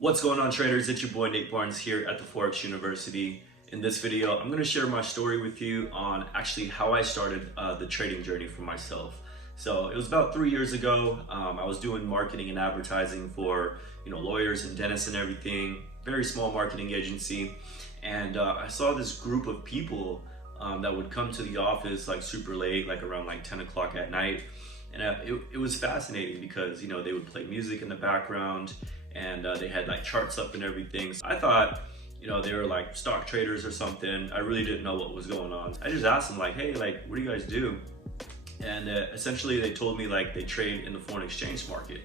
What's going on, traders? It's your boy Nate Barnes here at the Forex University. In this video, I'm going to share my story with you on actually how I started the trading journey for myself. So it was about 3 years ago. I was doing marketing and advertising for lawyers and dentists and everything. Very small marketing agency, and I saw this group of people that would come to the office like super late, like around like 10 o'clock at night. And it was fascinating because they would play music in the background, and they had like charts up and everything. So I thought they were like stock traders or something. I really didn't know what was going on. I just asked them like, hey, like, what do you guys do? And essentially they told me like they trade in the foreign exchange market.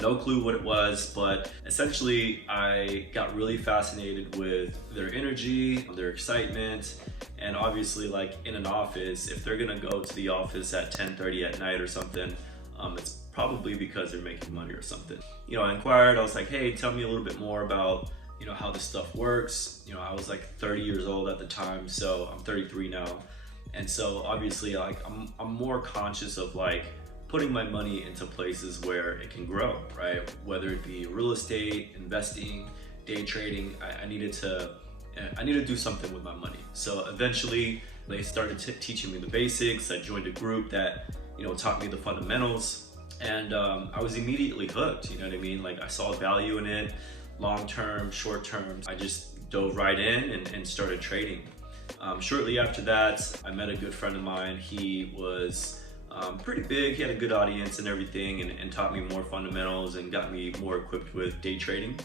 No clue what it was, but essentially I got really fascinated with their energy, their excitement, and obviously like in an office, if they're gonna go to the office at 10:30 at night or something, it's probably because they're making money or something. I inquired, I was like, hey, tell me a little bit more about how this stuff works. I was like 30 years old at the time, so I'm 33 now. And so obviously like I'm more conscious of like putting my money into places where it can grow, right? Whether it be real estate, investing, day trading, I needed to do something with my money. So eventually they started teaching me the basics. I joined a group that taught me the fundamentals, and I was immediately hooked. You know what I mean? Like I saw value in it, long term, short term. I just dove right in and started trading. Shortly after that, I met a good friend of mine. He was pretty big. He had a good audience and everything, and taught me more fundamentals and got me more equipped with day trading.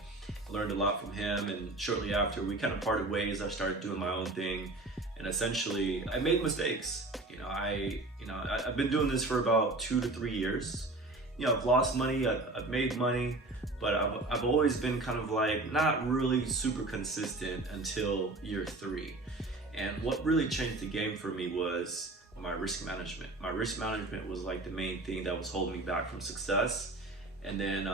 I learned a lot from him, and shortly after we kind of parted ways. I started doing my own thing, and essentially I made mistakes. I've been doing this for about 2 to 3 years. I've lost money, I've made money, but I've always been kind of like not really super consistent until year 3. And what really changed the game for me was my risk management. My risk management was like the main thing that was holding me back from success. And then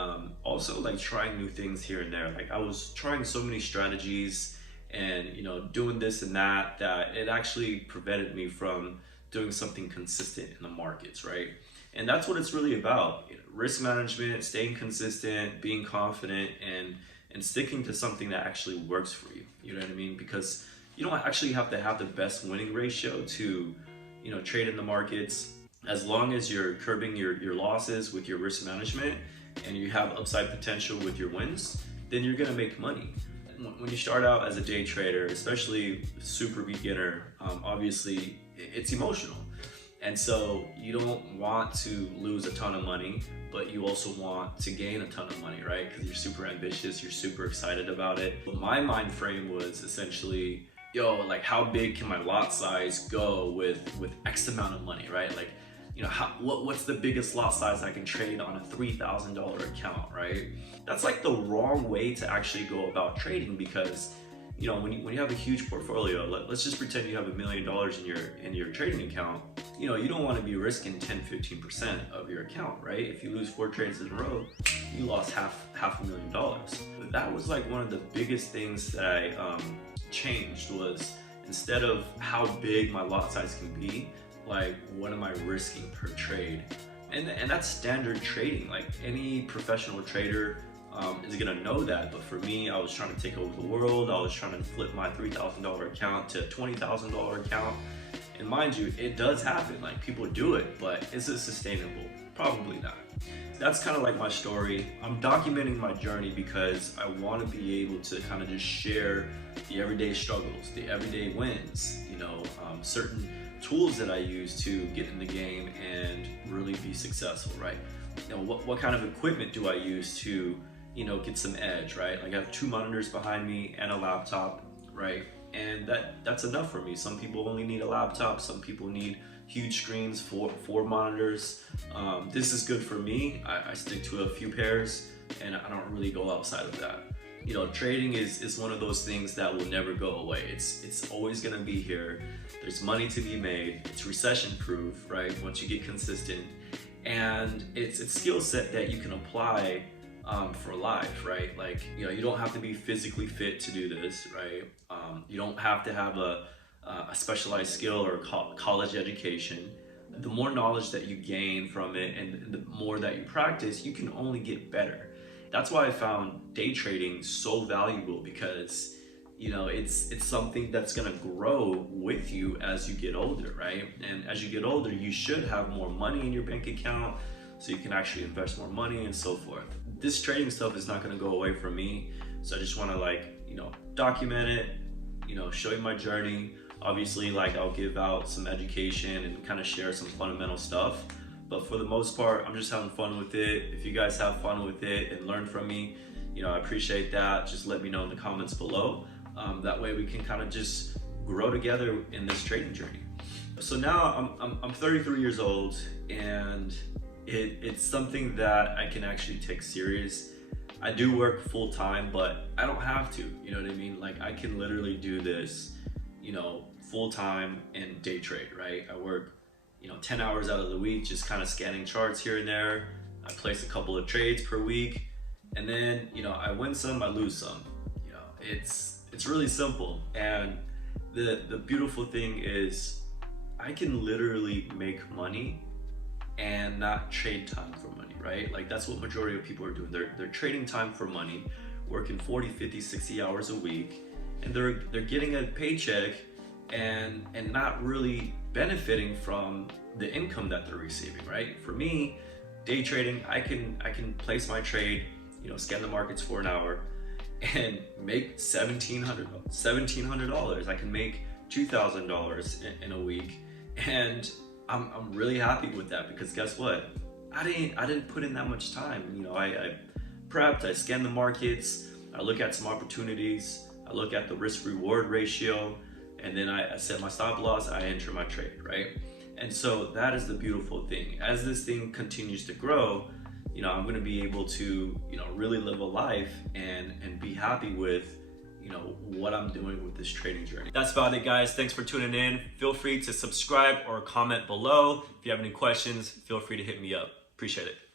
also like trying new things here and there. Like I was trying so many strategies and doing this and that it actually prevented me from doing something consistent in the markets, right? And that's what it's really about. Risk management, staying consistent, being confident, and sticking to something that actually works for you. You know what I mean? Because you don't actually have to have the best winning ratio to trade in the markets. As long as you're curbing your losses with your risk management and you have upside potential with your wins, then you're gonna make money. When you start out as a day trader, especially super beginner, obviously it's emotional. And so you don't want to lose a ton of money, but you also want to gain a ton of money, right? Because you're super ambitious, you're super excited about it. But my mind frame was essentially, like how big can my lot size go with X amount of money, right? Like, what's the biggest lot size I can trade on a $3,000 account, right? That's like the wrong way to actually go about trading, because when you have a huge portfolio, let's just pretend you have $1 million in your trading account. You don't want to be risking 10-15% of your account, right? If you lose 4 trades in a row, you lost half $500,000. That was like one of the biggest things that I changed, was instead of how big my lot size can be, like what am I risking per trade? And that's standard trading. Like any professional trader is gonna know that. But for me, I was trying to take over the world. I was trying to flip my $3,000 account to a $20,000 account. And mind you, it does happen. Like people do it, but is it sustainable? Probably not. That's kind of like my story. I'm documenting my journey because I want to be able to kind of just share the everyday struggles, the everyday wins, certain tools that I use to get in the game and really be successful, right? What kind of equipment do I use to, get some edge, right? Like I have 2 monitors behind me and a laptop, right? And that's enough for me. Some people only need a laptop, some people need huge screens, four monitors. This is good for me. I stick to a few pairs and I don't really go outside of that. Trading is one of those things that will never go away. It's always gonna be here. There's money to be made. It's recession proof, right? Once you get consistent, and it's a skill set that you can apply for life, right? Like, you don't have to be physically fit to do this, right? You don't have to have a specialized skill or college education. The more knowledge that you gain from it and the more that you practice, you can only get better. That's why I found day trading so valuable, because you know, it's something that's gonna grow with you as you get older, right? And as you get older, you should have more money in your bank account so you can actually invest more money and so forth. This trading stuff is not gonna go away from me. So I just wanna, like, you know, document it, you know, show you my journey. Obviously, like, I'll give out some education and kind of share some fundamental stuff. But for the most part, I'm just having fun with it. If you guys have fun with it and learn from me, you know, I appreciate that. Just let me know in the comments below. That way we can kind of just grow together in this trading journey. So now I'm 33 years old, and it's something that I can actually take serious. I do work full time, but I don't have to, you know what I mean? Like, I can literally do this, you know, full time and day trade, right? I work, you know, 10 hours out of the week, just kind of scanning charts here and there. I place a couple of trades per week, and then, you know, I win some, I lose some. You know, it's really simple. And the beautiful thing is I can literally make money and not trade time for money, right? Like, that's what majority of people are doing. They're trading time for money, working 40, 50, 60 hours a week, and they're getting a paycheck and not really benefiting from the income that they're receiving, right? For me, day trading, I can place my trade, you know, scan the markets for an hour and make $1,700. I can make $2,000 in a week, and I'm really happy with that, because guess what? I didn't put in that much time. You know, I prepped, I scanned the markets, I look at some opportunities, I look at the risk reward ratio, and then I set my stop loss, I enter my trade, right? And so that is the beautiful thing. As this thing continues to grow, you know, I'm gonna be able to, you know, really live a life and be happy with, you know, what I'm doing with this trading journey. That's about it, guys. Thanks for tuning in. Feel free to subscribe or comment below. If you have any questions, feel free to hit me up. Appreciate it.